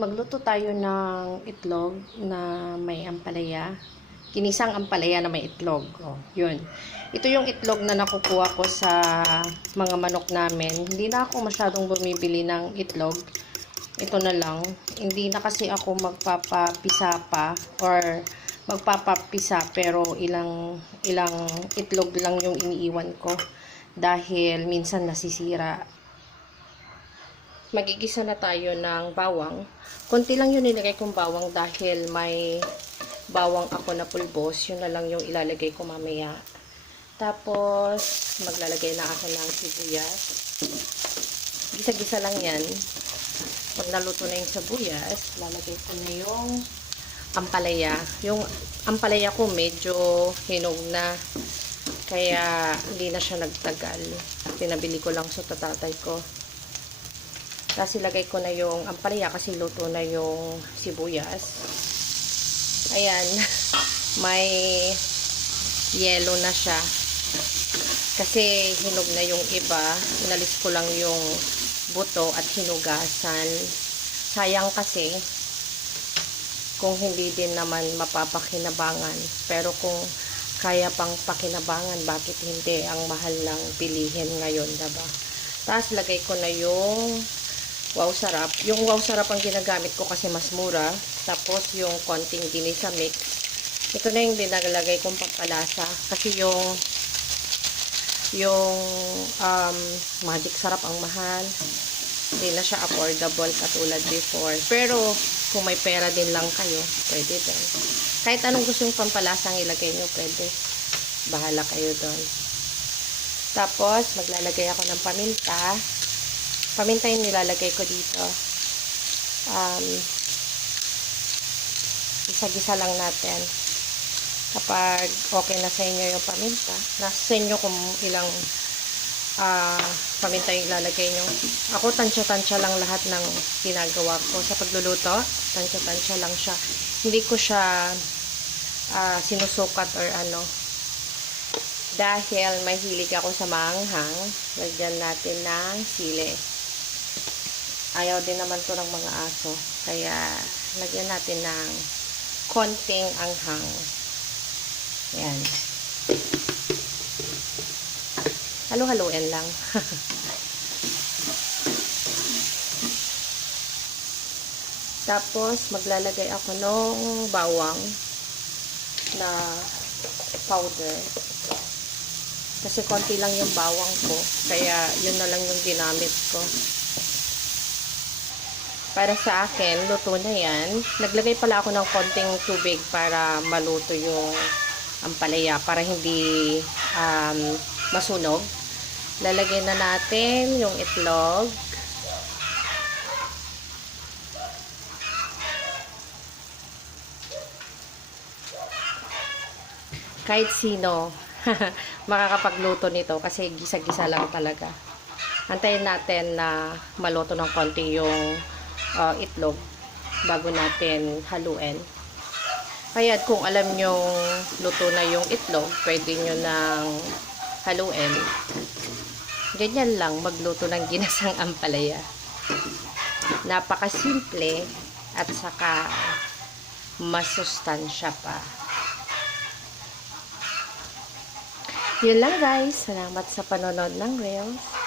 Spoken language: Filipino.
Magluto tayo ng itlog na may ampalaya. Ginisang ampalaya na may itlog. Oh, yun. Ito yung itlog na nakukuha ko sa mga manok namin. Hindi na ako masyadong bumibili ng itlog. Ito na lang. Hindi na kasi ako magpapapisa pa or magpapapisa pero ilang itlog lang yung iniiwan ko dahil minsan nasisira. Magigisa na tayo ng bawang. Konti lang yung nilagay kong bawang dahil may bawang ako na pulbos. Yun na lang yung ilalagay ko mamaya. Tapos, maglalagay na ako ng sibuyas. Gisa-gisa lang yan. Pag naluto na yung sibuyas, lalagay ko na yung ampalaya. Yung ampalaya ko medyo hinog na. Kaya, hindi na siya nagtagal. Pinabili ko lang sa tatay ko. Tapos ilagay ko na yung ampalaya kasi luto na yung sibuyas. Ayan. May yellow na siya. Kasi hinog na yung iba. Inalis ko lang yung buto at hinugasan. Sayang kasi kung hindi din naman mapapakinabangan. Pero kung kaya pang pakinabangan, bakit hindi? Ang mahal lang bilihin ngayon, diba? Tapos lagay ko na yung Wow Sarap. Yung Wow Sarap ang ginagamit ko kasi mas mura. Tapos yung konting ginisa mix. Ito na yung binalagay kong pampalasa. Kasi yung Magic Sarap ang mahal. Hindi na siya affordable katulad before. Pero kung may pera din lang kayo, pwede din. Kahit anong gusto yung pampalasang ilagay nyo, pwede. Bahala kayo doon. Tapos maglalagay ako ng paminta. Paminta yung nilalagay ko dito. Isa-gisa lang natin. Kapag okay na sa inyo yung paminta, nasa sa inyo kung ilang paminta yung ilalagay nyo. Ako, tansya-tansya lang lahat ng ginagawa ko. Sa pagluluto, tansya-tansya lang siya. Hindi ko siya sinusukat or ano. Dahil mahilig ako sa maanghang, lagyan natin ng sili. Ayaw din naman to ng mga aso. Kaya, lagyan natin ng konting anghang. Ayan. Halo-haloin lang. Tapos, maglalagay ako ng bawang na powder. Kasi konti lang yung bawang ko. Kaya, yun na lang yung ginamit ko. Para sa akin, luto na yan. Naglagay pala ako ng konting tubig para maluto yung ampalaya. Para hindi masunog. Lalagay na natin yung itlog. Kahit sino makakapagluto nito kasi gisa-gisa lang talaga. Antayin natin na maluto ng konti yung itlog bago natin haluin. Kaya kung alam nyo luto na yung itlog, pwede nyo nang haluin. Ganyan lang magluto ng ginasang ampalaya. Napakasimple at saka masustansya pa. Yun lang guys. Salamat sa panonood ng Reels.